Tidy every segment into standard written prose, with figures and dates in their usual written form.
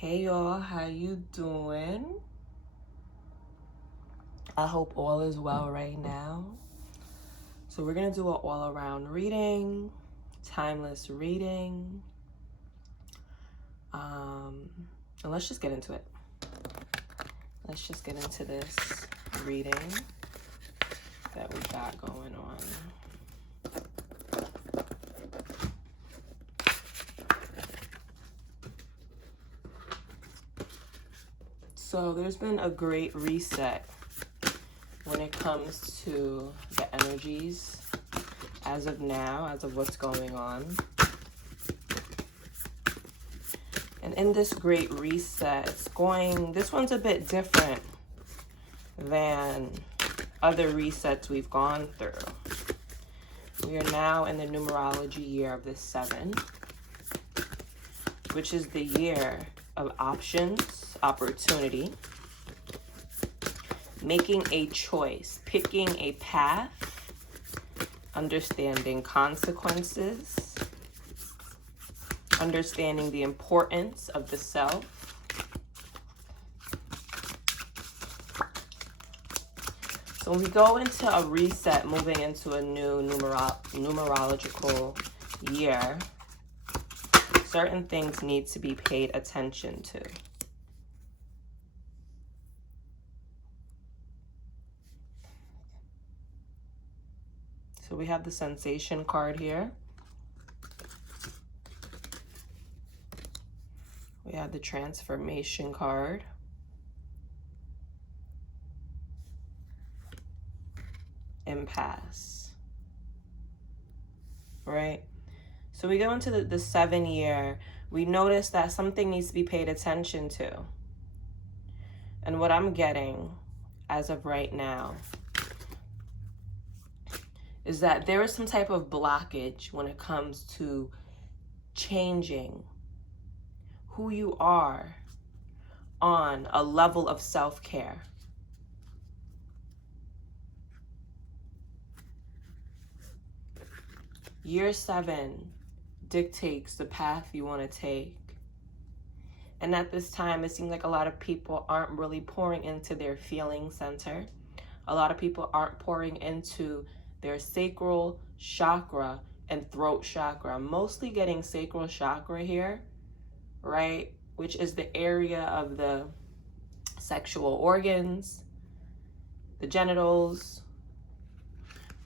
Hey y'all, how you doing? I hope all is well right now. So we're gonna do an all-around reading, timeless reading. And let's just get into it. Let's just get into this reading that we got going on. So there's been a great reset when it comes to the energies as of now, as of what's going on. And in this great reset, this one's a bit different than other resets we've gone through. We are now in the numerology year of the 7, which is the year of options, opportunity, making a choice, picking a path, understanding consequences, understanding the importance of the self, so when we go into a reset, moving into a new numerological year, certain things need to be paid attention to. So we have the Sensation card here. We have the Transformation card. Impasse. Right? So we go into the 7 year. We notice that something needs to be paid attention to. And what I'm getting as of right now is that there is some type of blockage when it comes to changing who you are on a level of self-care. Year 7 dictates the path you want to take. And at this time, it seems like a lot of people aren't really pouring into their feeling center. A lot of people aren't pouring into their sacral chakra and throat chakra. I'm mostly getting sacral chakra here, right? Which is the area of the sexual organs, the genitals.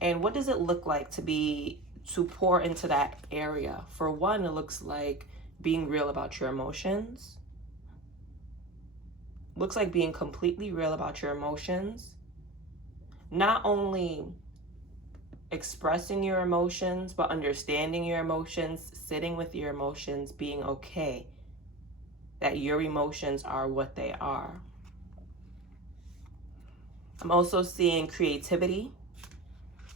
And what does it look like to pour into that area? For one, it looks like being real about your emotions. Looks like being completely real about your emotions. Not only expressing your emotions, but understanding your emotions, sitting with your emotions, being okay that your emotions are what they are. I'm also seeing creativity,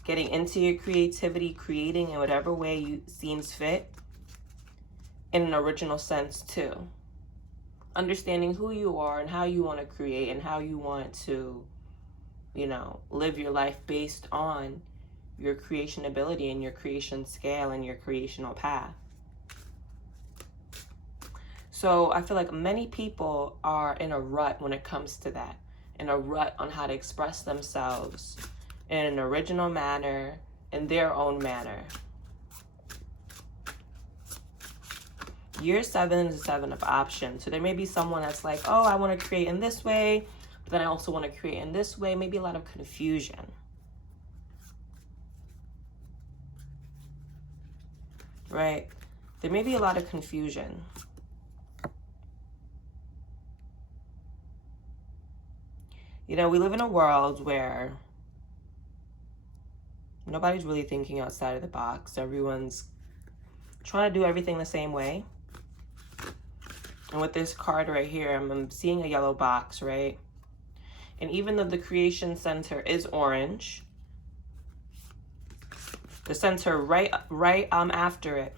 getting into your creativity, creating in whatever way you seems fit, in an original sense too. Understanding who you are and how you want to create and how you want to, live your life based on your creation ability and your creation scale and your creational path. So I feel like many people are in a rut when it comes to that, in a rut on how to express themselves in an original manner, in their own manner. Year 7 is a 7 of options. So there may be someone that's like, oh, I want to create in this way, but then I also want to create in this way. Maybe a lot of confusion. Right? There may be a lot of confusion. We live in a world where nobody's really thinking outside of the box. Everyone's trying to do everything the same way. And with this card right here, I'm seeing a yellow box, right? And even though the creation center is orange, the center right after it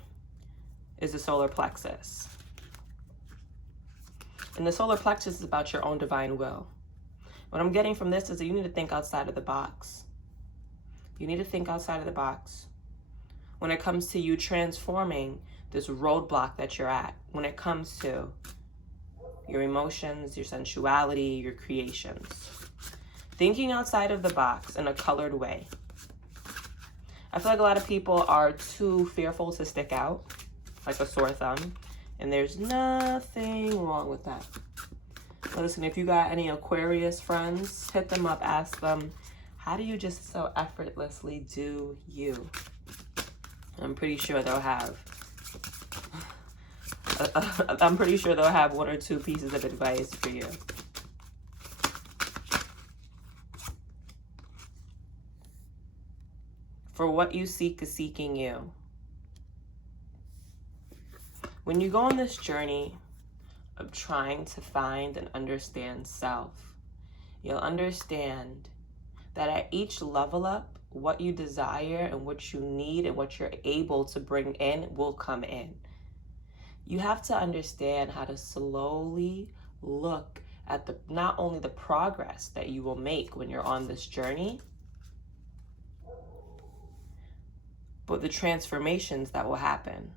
is the solar plexus. And the solar plexus is about your own divine will. What I'm getting from this is that you need to think outside of the box. You need to think outside of the box when it comes to you transforming this roadblock that you're at, when it comes to your emotions, your sensuality, your creations. Thinking outside of the box in a colored way. I feel like a lot of people are too fearful to stick out, like a sore thumb, and there's nothing wrong with that. Listen, if you got any Aquarius friends, hit them up, ask them, how do you just so effortlessly do you? I'm pretty sure they'll have one or two pieces of advice for you. For what you seek is seeking you. When you go on this journey of trying to find and understand self, you'll understand that at each level up, what you desire and what you need and what you're able to bring in will come in. You have to understand how to slowly look at not only the progress that you will make when you're on this journey, but the transformations that will happen.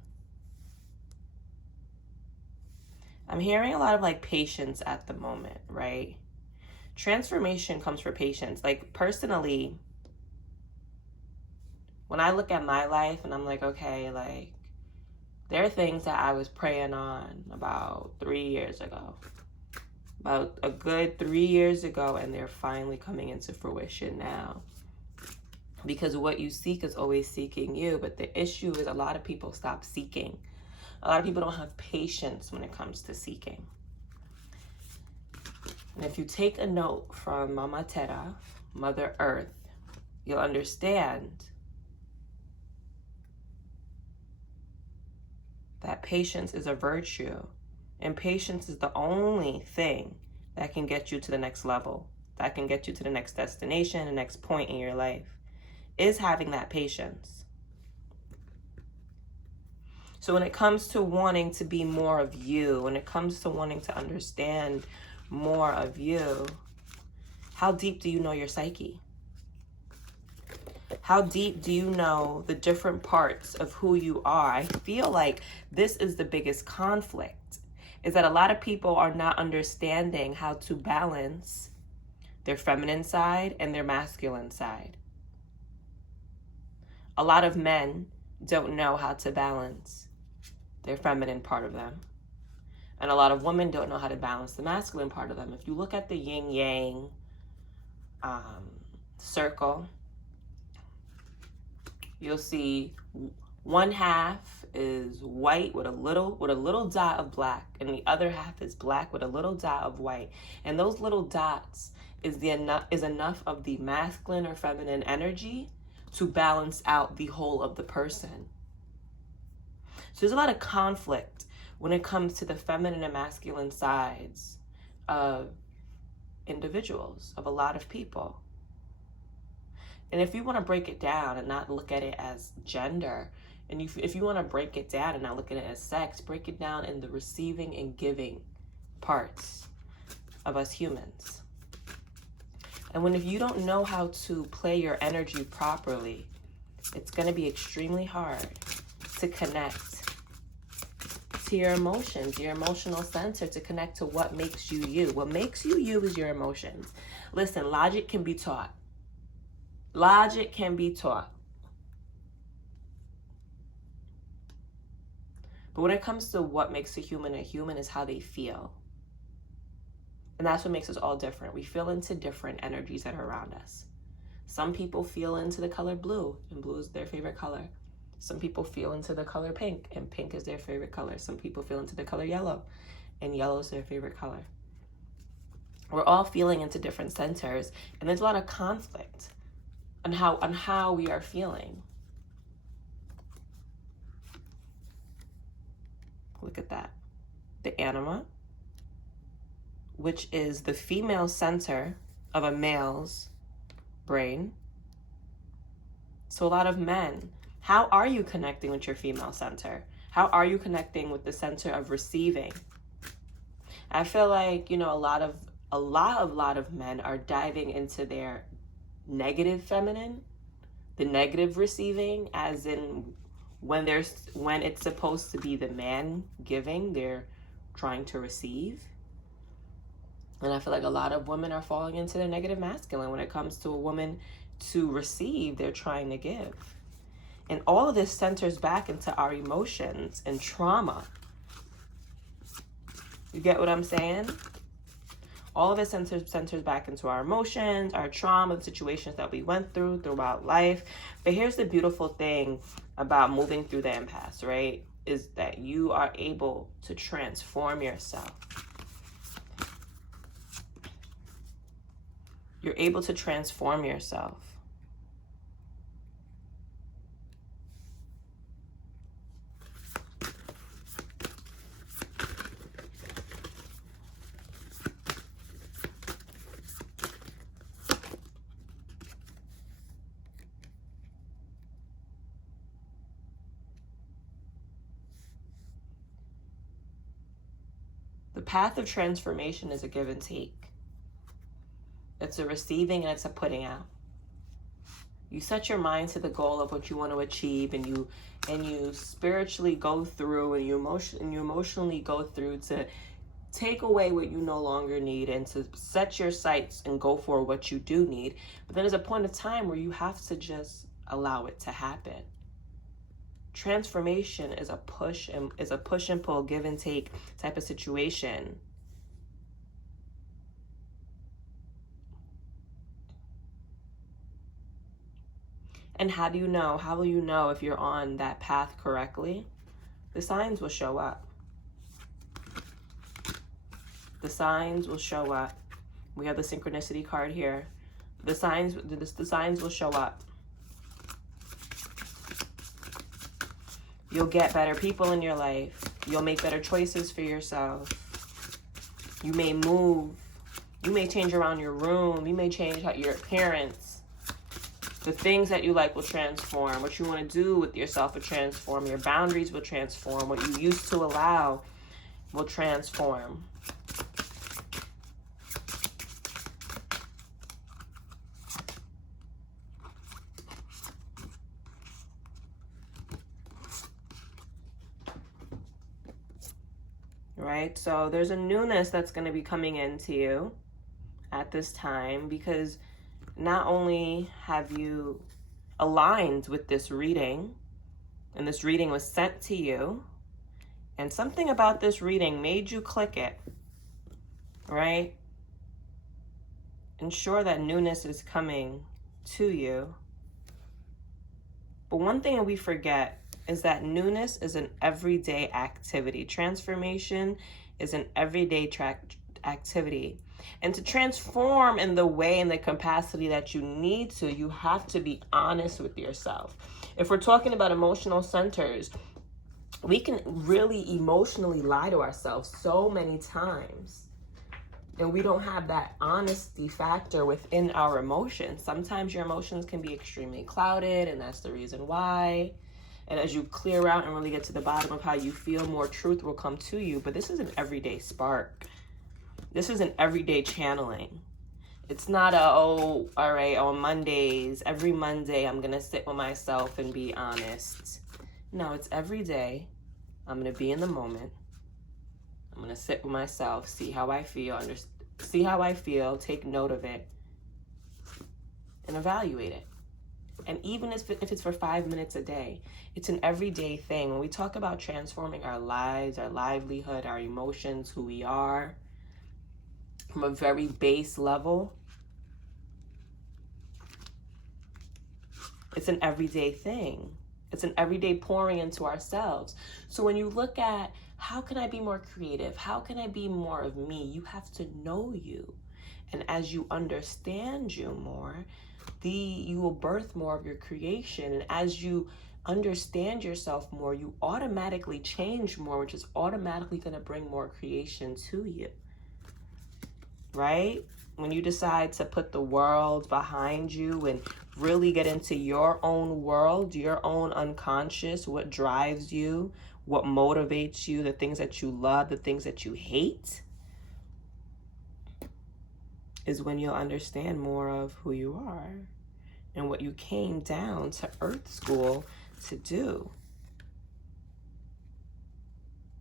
I'm hearing a lot of like patience at the moment, right? Transformation comes for patience. Like personally, when I look at my life and I'm like, okay, like there are things that I was praying on about 3 years ago, about a good 3 years ago, and they're finally coming into fruition now. Because what you seek is always seeking you, but the issue is a lot of people stop seeking. A lot of people don't have patience when it comes to seeking. And if you take a note from Mama Terra, Mother Earth, you'll understand that patience is a virtue. And patience is the only thing that can get you to the next level, that can get you to the next destination, the next point in your life, is having that patience. So when it comes to wanting to be more of you, when it comes to wanting to understand more of you, how deep do you know your psyche? How deep do you know the different parts of who you are? I feel like this is the biggest conflict, is that a lot of people are not understanding how to balance their feminine side and their masculine side. A lot of men don't know how to balance their feminine part of them. And a lot of women don't know how to balance the masculine part of them. If you look at the yin-yang circle, you'll see one half is white with a little dot of black, and the other half is black with a little dot of white. And those little dots is enough of the masculine or feminine energy to balance out the whole of the person. So there's a lot of conflict when it comes to the feminine and masculine sides of individuals, of a lot of people. And if you want to break it down and not look at it as gender, and if you want to break it down and not look at it as sex, break it down in the receiving and giving parts of us humans. And if you don't know how to play your energy properly, it's going to be extremely hard to connect to your emotions, your emotional center, to connect to what makes you you. What makes you you is your emotions. Listen, logic can be taught. Logic can be taught. But when it comes to what makes a human is how they feel. And that's what makes us all different. We feel into different energies that are around us. Some people feel into the color blue, and blue is their favorite color. Some people feel into the color pink, and pink is their favorite color. Some people feel into the color yellow, and yellow is their favorite color. We're all feeling into different centers, and there's a lot of conflict on how we are feeling. Look at that. The anima, which is the female center of a male's brain. So a lot of men, how are you connecting with your female center? How are you connecting with the center of receiving? I feel like, a lot of men are diving into their negative feminine, the negative receiving, as in when it's supposed to be the man giving, they're trying to receive. And I feel like a lot of women are falling into the negative masculine when it comes to a woman to receive, they're trying to give. And all of this centers back into our emotions and trauma. You get what I'm saying? All of it centers back into our emotions, our trauma, the situations that we went through throughout life. But here's the beautiful thing about moving through the impasse, right? Is that you are able to transform yourself. You're able to transform yourself. The path of transformation is a give and take. It's a receiving and it's a putting out. You set your mind to the goal of what you want to achieve, and you spiritually go through, and you emotionally go through to take away what you no longer need and to set your sights and go for what you do need. But then there's a point of time where you have to just allow it to happen. Transformation is a push and pull, give and take type of situation. And how do you know? How will you know if you're on that path correctly? The signs will show up. The signs will show up. We have the synchronicity card here. The signs will show up. You'll get better people in your life. You'll make better choices for yourself. You may move. You may change around your room. You may change your appearance. The things that you like will transform. What you want to do with yourself will transform. Your boundaries will transform. What you used to allow will transform. Right? So there's a newness that's going to be coming into you at this time, because not only have you aligned with this reading, and this reading was sent to you, and something about this reading made you click it, right? Ensure that newness is coming to you. But one thing that we forget is that newness is an everyday activity. Transformation is an everyday activity. And to transform in the way and the capacity that you need to, you have to be honest with yourself. If we're talking about emotional centers, we can really emotionally lie to ourselves so many times. And we don't have that honesty factor within our emotions. Sometimes your emotions can be extremely clouded, and that's the reason why. And as you clear out and really get to the bottom of how you feel, more truth will come to you. But this is an everyday spark. This is an everyday channeling. It's not all right, on Mondays, every Monday, I'm going to sit with myself and be honest. No, it's every day. I'm going to be in the moment. I'm going to sit with myself, see how I feel, take note of it, and evaluate it. And even if it's for 5 minutes a day, it's an everyday thing. When we talk about transforming our lives, our livelihood, our emotions, who we are, from a very base level, it's an everyday thing. It's an everyday pouring into ourselves. So when you look at how can I be more creative? How can I be more of me? You have to know you. And as you understand you more, you will birth more of your creation. And as you understand yourself more, you automatically change more, which is automatically going to bring more creation to you. Right? When you decide to put the world behind you and really get into your own world, your own unconscious, what drives you, what motivates you, the things that you love, the things that you hate, is when you'll understand more of who you are and what you came down to Earth School to do.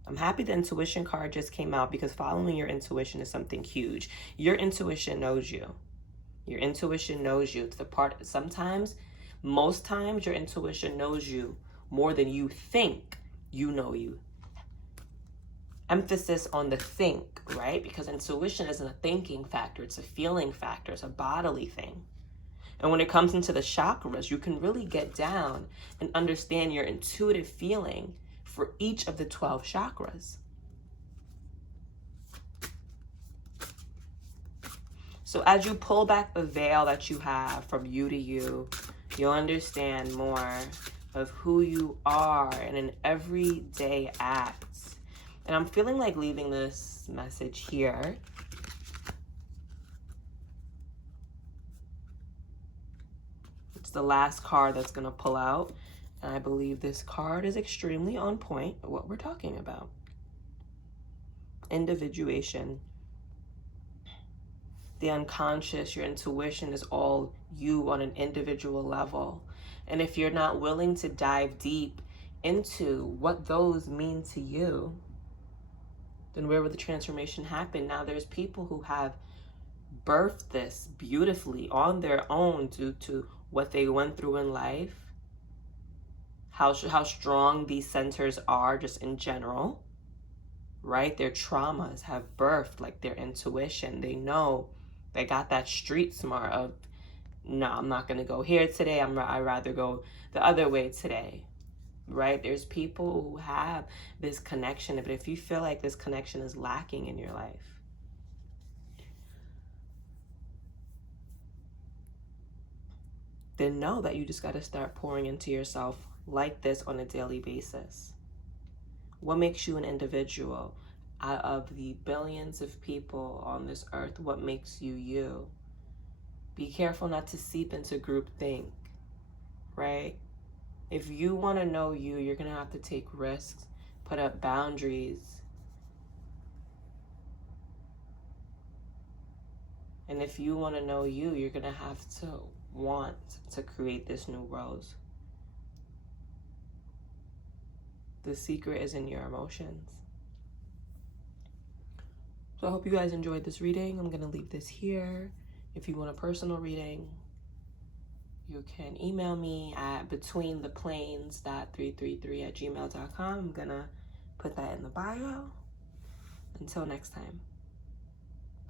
I'm happy the intuition card just came out because following your intuition is something huge. Your intuition knows you. Your intuition knows you. It's the part, sometimes, most times, your intuition knows you more than you think you know you. Emphasis on the think, right? Because intuition isn't a thinking factor, it's a feeling factor, it's a bodily thing. And when it comes into the chakras, you can really get down and understand your intuitive feeling for each of the 12 chakras. So as you pull back the veil that you have from you to you, you'll understand more of who you are in an everyday act. And I'm feeling like leaving this message here. It's the last card that's going to pull out. And I believe this card is extremely on point with what we're talking about. Individuation. The unconscious, your intuition is all you on an individual level. And if you're not willing to dive deep into what those mean to you, then where would the transformation happen? Now there's people who have birthed this beautifully on their own due to what they went through in life, how strong these centers are just in general, right? Their traumas have birthed like their intuition. They know, they got that street smart of, no, I'm not going to go here today. I'd rather go the other way today, right? There's people who have this connection, but if you feel like this connection is lacking in your life, then know that you just got to start pouring into yourself like this on a daily basis. What makes you an individual? Out of the billions of people on this earth, what makes you you? Be careful not to seep into groupthink, right? If you want to know you, you're going to have to take risks, put up boundaries. And if you want to know you, you're going to have to want to create this new world. The secret is in your emotions. So I hope you guys enjoyed this reading. I'm going to leave this here. If you want a personal reading, you can email me at betweentheplanes.333@gmail.com. I'm going to put that in the bio. Until next time.